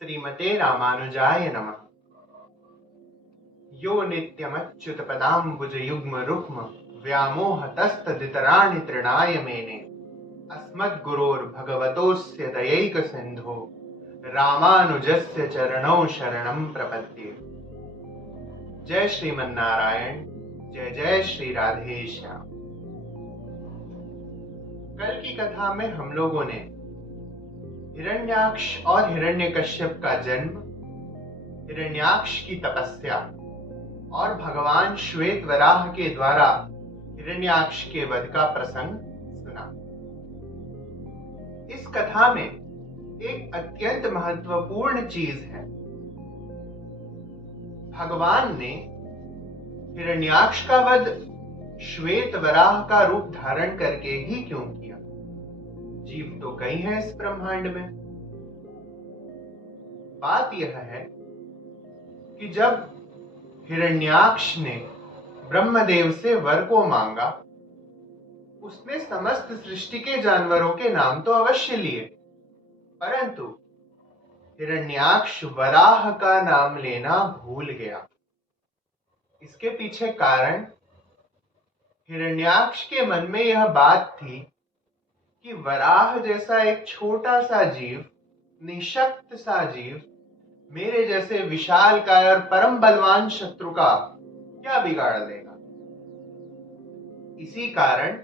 श्रीमते रामानुजाय नमः। यो नित्यमच्युतपदाम्बुजयुग्मरुक्म व्यामोहतस्तदितराणि तृणाय मेने अस्मद्गुरोर्भगवतोऽस्य दयैकसिन्धो रामानुजस्य चरणौ शरणं प्रपद्ये। जय श्रीमन्नारायण, जय जय श्री राधेश्याम। कल की कथा में हम लोगों ने हिरण्याक्ष और हिरण्यकश्यप का जन्म, हिरण्याक्ष की तपस्या और भगवान श्वेत वराह के द्वारा हिरण्याक्ष के वध का प्रसंग सुना। इस कथा में एक अत्यंत महत्वपूर्ण चीज है। भगवान ने हिरण्याक्ष का वध श्वेत वराह का रूप धारण करके ही क्यों किया? जीव तो कई हैं इस ब्रह्मांड में। बात यह है कि जब हिरण्याक्ष ने ब्रह्मदेव से वर को मांगा, उसने समस्त सृष्टि के जानवरों के नाम तो अवश्य लिए, परंतु हिरण्याक्ष वराह का नाम लेना भूल गया। इसके पीछे कारण, हिरण्याक्ष के मन में यह बात थी कि वराह जैसा एक छोटा सा जीव, निशक्त सा जीव, मेरे जैसे विशालकाय और परम बलवान शत्रु का क्या बिगाड़ देगा। इसी कारण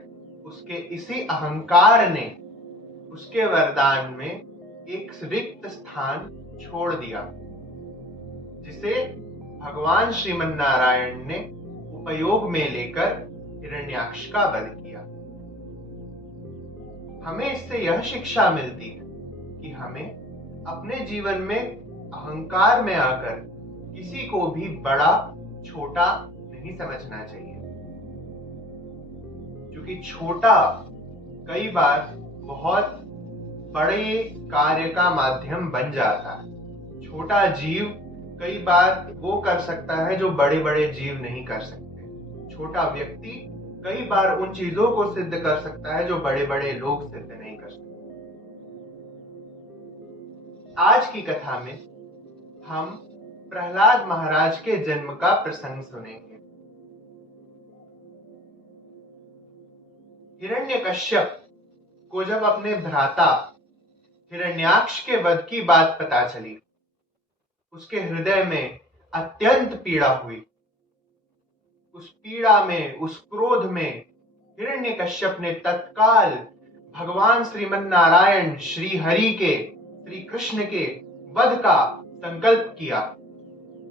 उसके इसी अहंकार ने उसके वरदान में एक रिक्त स्थान छोड़ दिया, जिसे भगवान श्रीमन्नारायण ने उपयोग में लेकर हिरण्याक्ष का वध किया। हमें इससे यह शिक्षा मिलती है कि हमें अपने जीवन में अहंकार में आकर किसी को भी बड़ा छोटा नहीं समझना चाहिए, क्योंकि छोटा कई बार बहुत बड़े कार्य का माध्यम बन जाता है। छोटा जीव कई बार वो कर सकता है जो बड़े बड़े जीव नहीं कर सकते। छोटा व्यक्ति कई बार उन चीजों को सिद्ध कर सकता है जो बड़े बड़े लोग सिद्ध नहीं कर सकते। आज की कथा में हम प्रहलाद महाराज के जन्म का प्रसंग सुनेंगे। हिरण्यकश्यप को जब अपने भ्राता हिरण्याक्ष के वध की बात पता चली, उसके हृदय में अत्यंत पीड़ा हुई। उस पीड़ा में, उस क्रोध में हिरण्यकश्यप ने तत्काल भगवान श्रीमन्नारायण श्री हरि के, श्री कृष्ण के वध का संकल्प किया।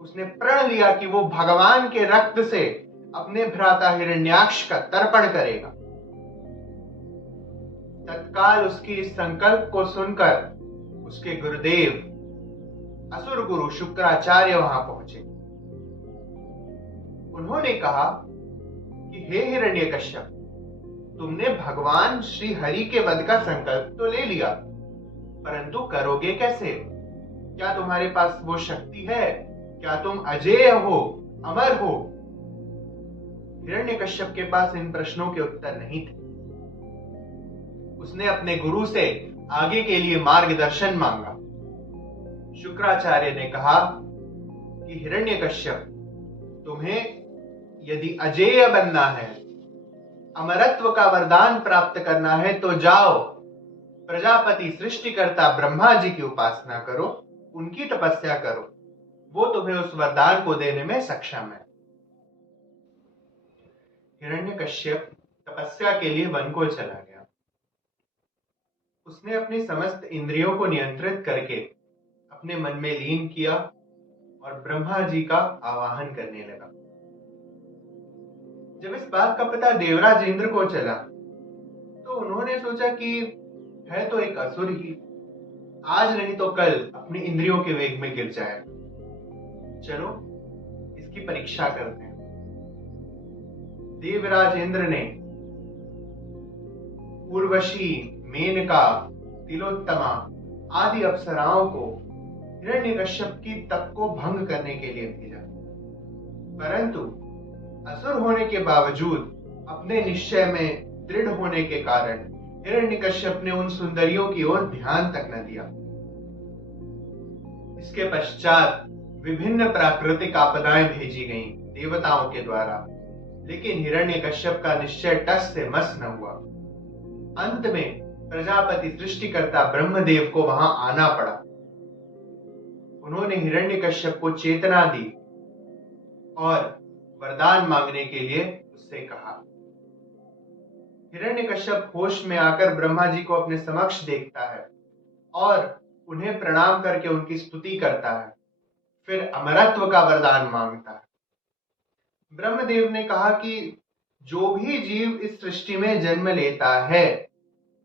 उसने प्रण लिया कि वो भगवान के रक्त से अपने भ्राता हिरण्याक्ष का तर्पण करेगा। तत्काल उसकी इस संकल्प को सुनकर उसके गुरुदेव असुर गुरु शुक्राचार्य वहां पहुंचे। उन्होंने कहा कि हे हिरण्यकश्यप, तुमने भगवान श्री हरि के वध का संकल्प तो ले लिया, परंतु करोगे कैसे? क्या तुम्हारे पास वो शक्ति है? क्या तुम अजेय हो, अमर हो? हिरण्यकश्यप के पास इन प्रश्नों के उत्तर नहीं थे। उसने अपने गुरु से आगे के लिए मार्गदर्शन मांगा। शुक्राचार्य ने कहा कि हिरण्यकश्यप, तुम्हें यदि अजेय बनना है, अमरत्व का वरदान प्राप्त करना है, तो जाओ प्रजापति सृष्टिकर्ता ब्रह्मा जी की उपासना करो, उनकी तपस्या करो, वो तुम्हें उस वरदान को देने में सक्षम है। हिरण्यकश्यप तपस्या के लिए वन को चला गया। उसने अपनी समस्त इंद्रियों को नियंत्रित करके अपने मन में लीन किया और ब्रह्मा जी का आवाहन करने लगा। जब इस बात का पता देवराज इंद्र को चला, तो उन्होंने सोचा कि है तो एक असुर ही, आज नहीं तो कल अपनी इंद्रियों के वेग में गिर जाएगा। चलो इसकी परीक्षा करते हैं। देवराज इंद्र ने उर्वशी, मेनका, तिलोत्तमा आदि अप्सराओं को हिरण्यकश्यप की तप को भंग करने के लिए भेजा, परंतु असुर होने के बावजूद अपने निश्चय में दृढ़ होने के कारण हिरण्यकश्यप ने उन सुंदरियों की ओर ध्यान तक न दिया। इसके पश्चात विभिन्न प्राकृतिक आपदाएं भेजी गईं देवताओं के द्वारा, लेकिन हिरण्यकश्यप का निश्चय टस से मस न हुआ। अंत में प्रजापति सृष्टिकर्ता ब्रह्मदेव को वहां आना पड़ा। उन्होंने हिरण्यकश्यप को चेतना दी और वरदान मांगने के लिए उससे कहा। हिरण्यकश्यप होश में आकर ब्रह्मा जी को अपने समक्ष देखता है और उन्हें प्रणाम करके उनकी स्तुति करता है। फिर अमरत्व का वरदान मांगता है। ब्रह्मदेव ने कहा कि जो भी जीव इस सृष्टि में जन्म लेता है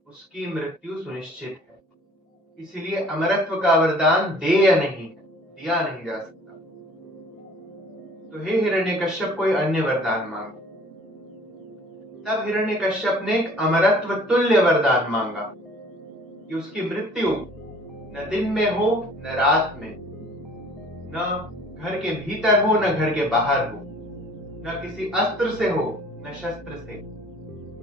उसकी मृत्यु सुनिश्चित है, इसलिए अमरत्व का वरदान देय नहीं है, दिया नहीं जा सकता। तो हे हिरण्यकश्यप, कोई अन्य वरदान मांगो। तब हिरण्यकश्यप ने एक अमरत्व तुल्य वरदान मांगा कि उसकी मृत्यु न दिन में हो न रात में, न घर के भीतर हो न घर के बाहर हो, न किसी अस्त्र से हो न शस्त्र से।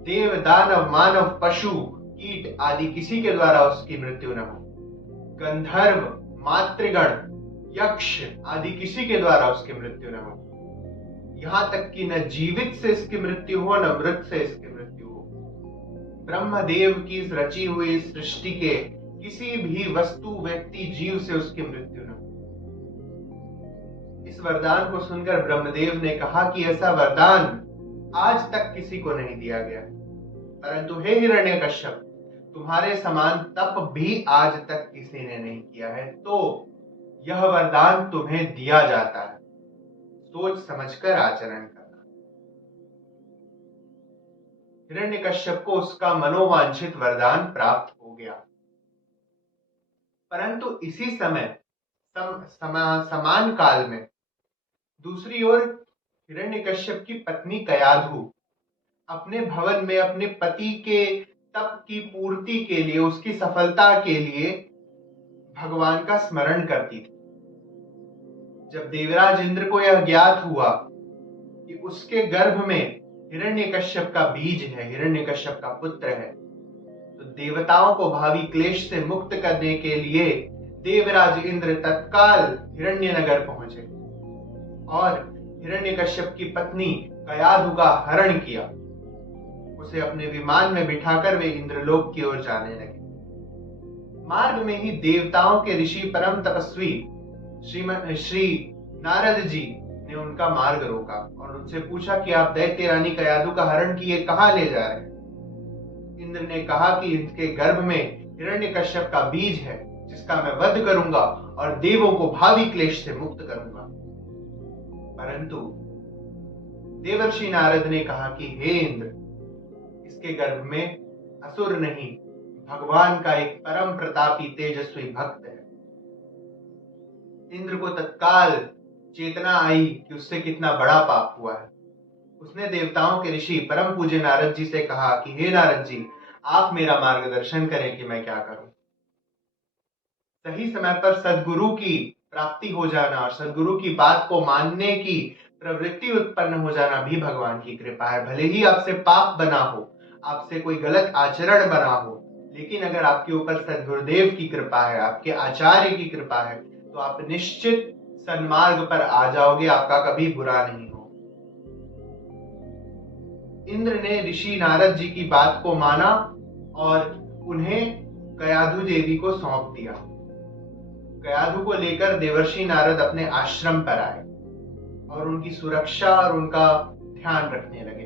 देव, दानव, मानव, पशु, कीट आदि किसी के द्वारा उसकी मृत्यु न हो। गंधर्व, मातृगण, यक्ष आदि किसी के द्वारा उसकी मृत्यु न हो। यहां तक कि न जीवित से इसकी मृत्यु हो न मृत से इसकी मृत्यु हो। ब्रह्मदेव की रची हुई सृष्टि के किसी भी वस्तु, व्यक्ति, जीव से उसकी मृत्यु न हो। इस वरदान को सुनकर ब्रह्मदेव ने कहा कि ऐसा वरदान आज तक किसी को नहीं दिया गया, परंतु हे हिरण्यकश्यप, तुम्हारे समान तप भी आज तक किसी ने नहीं किया है, तो यह वरदान तुम्हें दिया जाता है। सोच समझकर आचरण करना। हिरण्यकश्यप को उसका मनोवांछित वरदान प्राप्त हो गया। परंतु इसी समय समान काल में दूसरी ओर हिरण्यकश्यप की पत्नी कयाधु अपने भवन में अपने पति के तप की पूर्ति के लिए, उसकी सफलता के लिए भगवान का स्मरण करती थी। जब देवराज इंद्र को यह ज्ञात हुआ कि उसके गर्भ में हिरण्यकश्यप का बीज है, हिरण्यकश्यप का पुत्र है, तो देवताओं को भावी क्लेश से मुक्त करने के लिए देवराज इंद्र तत्काल हिरण्यनगर पहुंचे और हिरण्यकश्यप की पत्नी कयाधु का हरण किया। उसे अपने विमान में बिठाकर वे इंद्रलोक की ओर जाने लगे। मार्ग में ही देवताओं के ऋषि परम तपस्वी श्री नारद जी ने उनका मार्ग रोका और उनसे पूछा कि आप दैत्य रानी कयाधु का हरण किए कहां ले जा रहे हैं। इंद्र ने कहा कि इनके गर्भ में हिरण्यकश्यप का बीज है, जिसका मैं वध करूंगा और देवों को भावी क्लेश से मुक्त करूंगा। परंतु देवर्षि नारद ने कहा कि हे इंद्र, इसके गर्भ में असुर नहीं, भगवान का एक परम प्रतापी तेजस्वी भक्त है। इंद्र को तत्काल चेतना आई कि उससे कितना बड़ा पाप हुआ है। उसने देवताओं के ऋषि परम पूज्य नारद जी से कहा कि हे नारद जी, आप मेरा मार्गदर्शन करें कि मैं क्या करूं। सही समय पर सद्गुरु की प्राप्ति हो जाना और सद्गुरु की बात को मानने की प्रवृत्ति उत्पन्न हो जाना भी भगवान की कृपा है। भले ही आपसे पाप बना हो, आपसे कोई गलत आचरण बना हो, लेकिन अगर आपके ऊपर सद्गुरुदेव की कृपा है, आपके आचार्य की कृपा है, तो आप निश्चित सन्मार्ग पर आ जाओगे, आपका कभी बुरा नहीं हो। इंद्र ने ऋषि नारद जी की बात को माना और उन्हें कयाधु देवी को सौंप दिया। कयाधु को लेकर देवर्षि नारद अपने आश्रम पर आए और उनकी सुरक्षा और उनका ध्यान रखने लगे।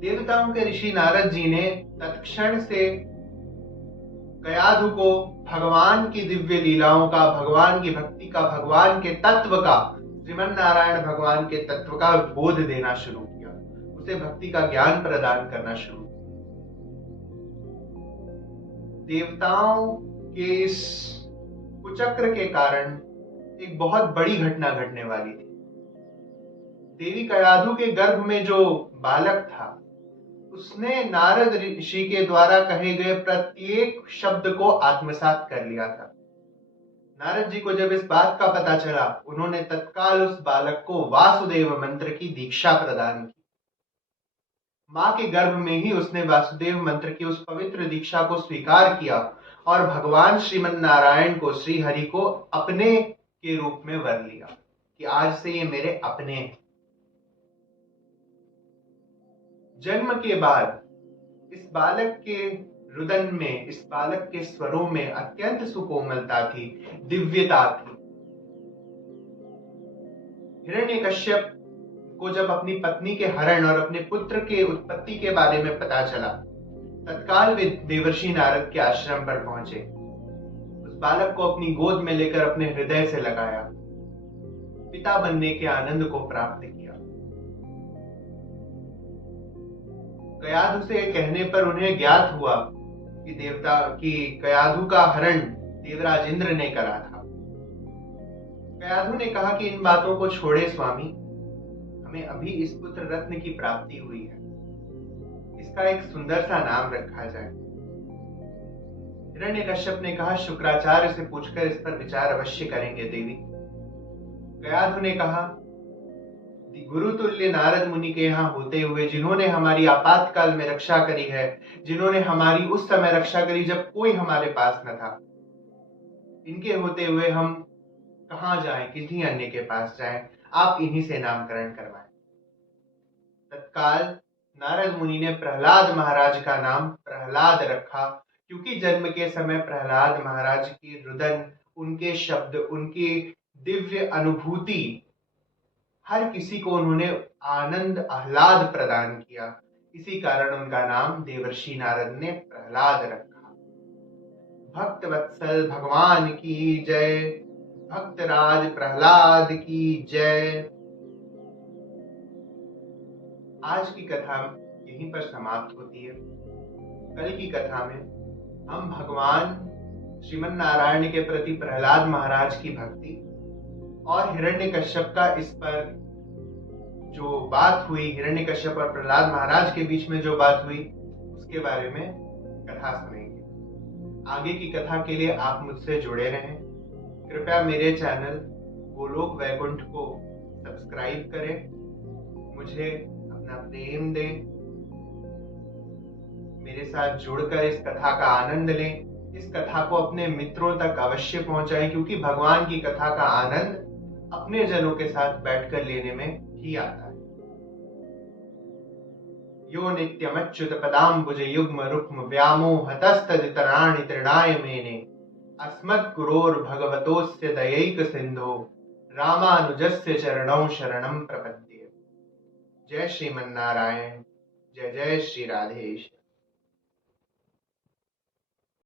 देवताओं के ऋषि नारद जी ने तत्क्षण से कयाधु को भगवान की दिव्य लीलाओं का, भगवान की भक्ति का, भगवान के तत्व का, श्रीमन नारायण भगवान के तत्व का बोध देना शुरू किया, उसे भक्ति का ज्ञान प्रदान करना शुरू किया। देवताओं के इस कुचक्र के कारण एक बहुत बड़ी घटना घटने वाली थी। देवी कयाधु के गर्भ में जो बालक था, उसने नारद ऋषि के द्वारा कहे गए प्रत्येक शब्द को आत्मसात कर लिया था। नारद जी को जब इस बात का पता चला, उन्होंने तत्काल उस बालक को वासुदेव मंत्र की दीक्षा प्रदान की। मां के गर्भ में ही उसने वासुदेव मंत्र की उस पवित्र दीक्षा को स्वीकार किया और भगवान श्रीमन नारायण को, श्री हरि को अपने के रूप में वर लिया कि आज से ये मेरे अपने हैं। जन्म के बाद इस बालक के रुदन में, इस बालक के स्वरों में अत्यंत सुकोमलता थी, दिव्यता थी। हिरण्यकश्यप को जब अपनी पत्नी के हरण और अपने पुत्र के उत्पत्ति के बारे में पता चला, तत्काल वे देवर्षि नारद के आश्रम पर पहुंचे। उस बालक को अपनी गोद में लेकर अपने हृदय से लगाया, पिता बनने के आनंद को प्राप्त किया। कयाधु से कहने पर उन्हें ज्ञात हुआ कि कयाधु का हरण देवराज इंद्र ने करा था। कयाधु ने कहा कि इन बातों को छोड़े स्वामी, हमें अभी इस पुत्र रत्न की प्राप्ति हुई है, इसका एक सुंदर सा नाम रखा जाए। हिरण्यकश्यप ने कहा, शुक्राचार्य से पूछकर इस पर विचार अवश्य करेंगे देवी। कयाधु ने कहा, गुरुतुल्य नारद मुनि के यहाँ होते हुए, जिन्होंने हमारी आपातकाल में रक्षा करी है, जिन्होंने हमारी उस समय रक्षा करी जब कोई हमारे पास न था, इनके होते हुए हम कहाँ जाएं, किसी अन्य के पास जाएं, आप इन्हीं से नामकरण करवाएं। तत्काल नारद मुनि ने प्रहलाद महाराज का नाम प्रहलाद रखा, क्योंकि जन्म के समय प्रहलाद महाराज की रुदन, उनके शब्द, उनकी दिव्य अनुभूति, हर किसी को उन्होंने आनंद आह्लाद प्रदान किया। इसी कारण उनका नाम देवर्षि नारद ने प्रहलाद रखा। भक्त वत्सल भगवान की जय, भक्तराज प्रहलाद की जय। आज की कथा यहीं पर समाप्त होती है। कल की कथा में हम भगवान श्रीमन नारायण के प्रति प्रहलाद महाराज की भक्ति और हिरण्यकश्यप का इस पर जो बात हुई, हिरण्यकश्यप और प्रहलाद महाराज के बीच में जो बात हुई, उसके बारे में कथा सुनेंगे। आगे की कथा के लिए आप मुझसे जुड़े रहें। कृपया मेरे चैनल गोलोक वैकुंठ को सब्सक्राइब करें, मुझे अपना प्रेम दें, मेरे साथ जुड़कर इस कथा का आनंद लें। इस कथा को अपने मित्रों तक अवश्य पहुंचाएं, क्योंकि भगवान की कथा का आनंद अपने जनों के साथ बैठकर लेने में ही आता है। यो नित्यमच्युत पदाम्बुज युग्म रुक्म व्यामोहतस्तदितराणि तृणाय मेने अस्मद्गुरोर् भगवतोस्य दयैक सिंधो रामानुजस्य चरणौ शरणं प्रपद्ये। जय श्रीमन्नारायण, जय जय श्री राधेश।